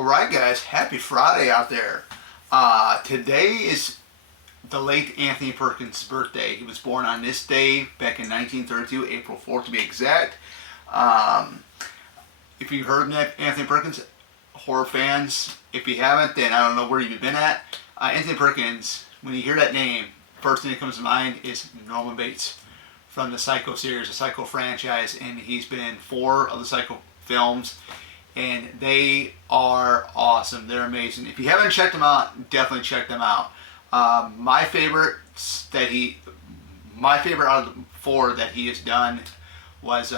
Alright guys, happy Friday out there. Today is the late Anthony Perkins' birthday. He was born on this day back in 1932, April 4th to be exact. If you've heard of Anthony Perkins, horror fans, if you haven't, then I don't know where you've been at. Anthony Perkins, when you hear that name, first thing that comes to mind is Norman Bates from the Psycho series, the Psycho franchise, and he's been in 4 of the Psycho films. And they are awesome. They're amazing. If you haven't checked them out, definitely check them out. My favorite out of the 4 that he has done was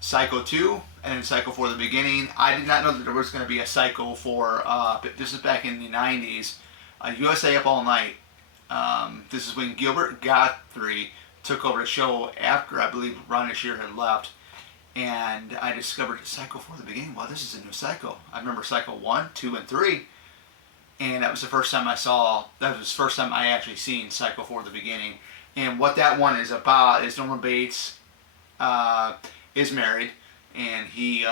Psycho 2 and then Psycho 4: The Beginning. I did not know that there was going to be a Psycho 4. But this is back in the 90s. USA Up All Night. This is when Gilbert Gottfried took over the show after, I believe, Ron Shear had left. And I discovered Psycho 4: The Beginning. Wow, this is a new Psycho. I remember Psycho 1, 2, and 3. And that was the first time I actually seen Psycho 4: The Beginning. And what that one is about is Norman Bates is married. And he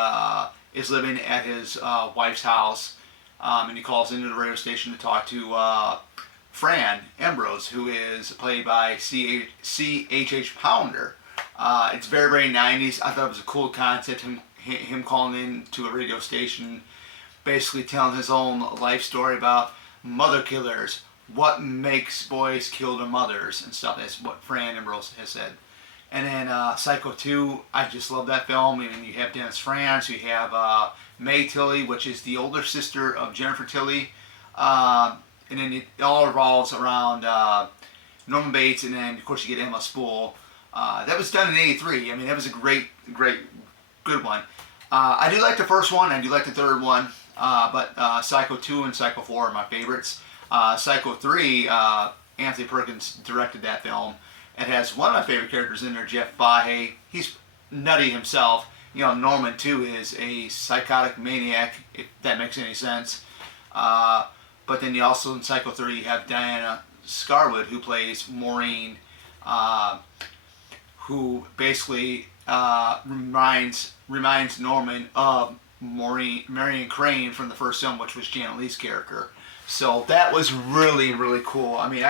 is living at his wife's house. And he calls into the radio station to talk to Fran Ambrose, who is played by C.H.H. Pounder. It's very, very 90s. I thought it was a cool concept, him calling in to a radio station, basically telling his own life story about mother killers, what makes boys kill their mothers, and stuff. That's what Fran Ambrose has said. And then Psycho 2, I just love that film. I mean, you have Dennis Franz, you have May Tilly, which is the older sister of Jennifer Tilly, and then it all revolves around Norman Bates, and then, of course, you get Emma Spool. That was done in '83. I mean, that was a great, good one. I do like the first one. I do like the third one. But Psycho 2 and Psycho 4 are my favorites. Psycho 3, Anthony Perkins directed that film. It has one of my favorite characters in there, Jeff Fahey. He's nutty himself. You know, Norman, too, is a psychotic maniac, if that makes any sense. But then you also, in Psycho 3, you have Diana Scarwood, who plays Maureen, who basically reminds Norman of Marion Crane from the first film, which was Janet Leigh's character. So that was really, really cool. I mean,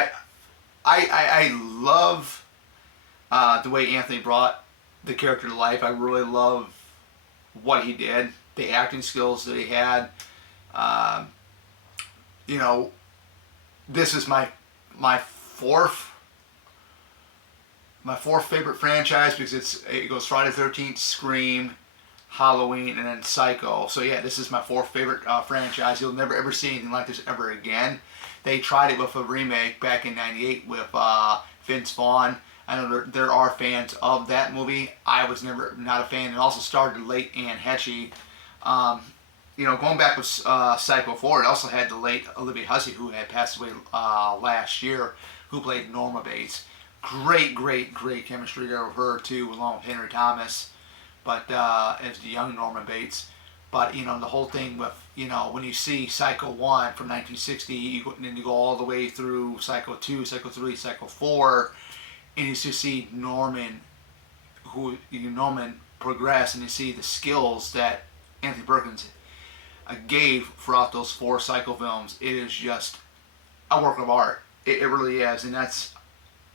I love the way Anthony brought the character to life. I really love what he did, the acting skills that he had. You know, this is my fourth favorite franchise, because it goes Friday the 13th, Scream, Halloween, and then Psycho. So yeah, this is my 4th favorite franchise. You'll never ever see anything like this ever again. They tried it with a remake back in '98 with Vince Vaughn. I know there are fans of that movie. I was not a fan. It also starred the late Anne Heche. You know, going back with Psycho 4, it also had the late Olivia Hussey, who had passed away last year, who played Norma Bates. Great chemistry there with her too, along with Henry Thomas, but as the young Norman Bates. But you know, the whole thing with, you know, when you see Psycho 1 from 1960, and then you go all the way through Psycho 2, Psycho 3, Psycho 4, and you just see Norman progress, and you see the skills that Anthony Perkins gave throughout those 4 Psycho films. It is just a work of art. It really is, and that's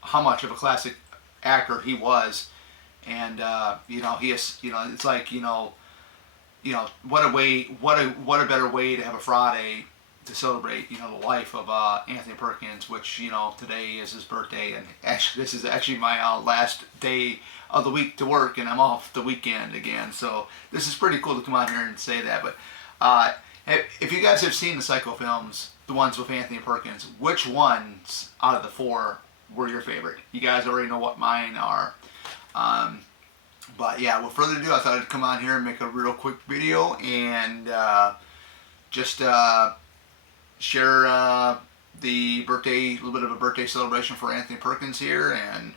how much of a classic actor he was. And you know, he is, you know, it's like, you know, what a better way to have a Friday to celebrate, you know, the life of Anthony Perkins, which, you know, today is his birthday, and actually this is actually my last day of the week to work, and I'm off the weekend again. So this is pretty cool to come out here and say that. But if you guys have seen the Psycho films, the ones with Anthony Perkins, which ones out of the 4 were your favorite? You guys already know what mine are. But yeah, without further ado, I thought I'd come on here and make a real quick video and just share the birthday, a little bit of a birthday celebration for Anthony Perkins here. And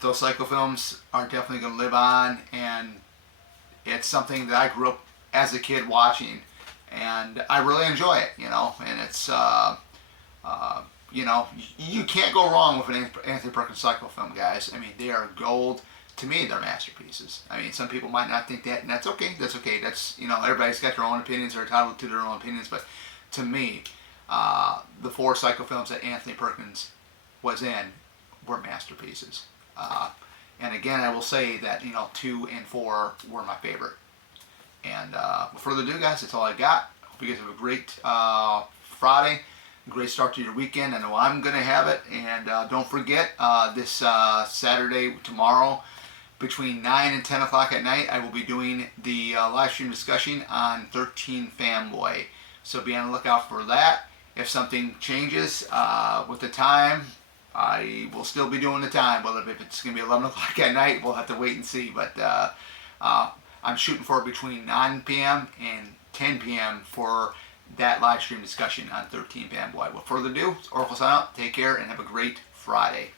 those Psycho films are definitely going to live on, and it's something that I grew up as a kid watching, and I really enjoy it, you know. And it's you know, you can't go wrong with an Anthony Perkins Psycho film, guys. I mean, they are gold. to me, they're masterpieces. I mean, some people might not think that, and that's okay. That's okay. That's, everybody's got their own opinions. They're entitled to their own opinions. But to me, the 4 Psycho films that Anthony Perkins was in were masterpieces. And again, I will say that 2 and 4 were my favorite. And without further ado, guys, that's all I got. Hope you guys have a great Friday. Great start to your weekend. I know I'm going to have it. And don't forget, this Saturday, tomorrow, between 9 and 10 o'clock at night, I will be doing the live stream discussion on 13 Fanboy. So be on the lookout for that. If something changes with the time, I will still be doing the time. Whether if it's going to be 11 o'clock at night, we'll have to wait and see. But I'm shooting for between 9 p.m. and 10 p.m. for that live stream discussion on 13 Fanboy. Without further ado, it's Oracle sign out. Take care and have a great Friday.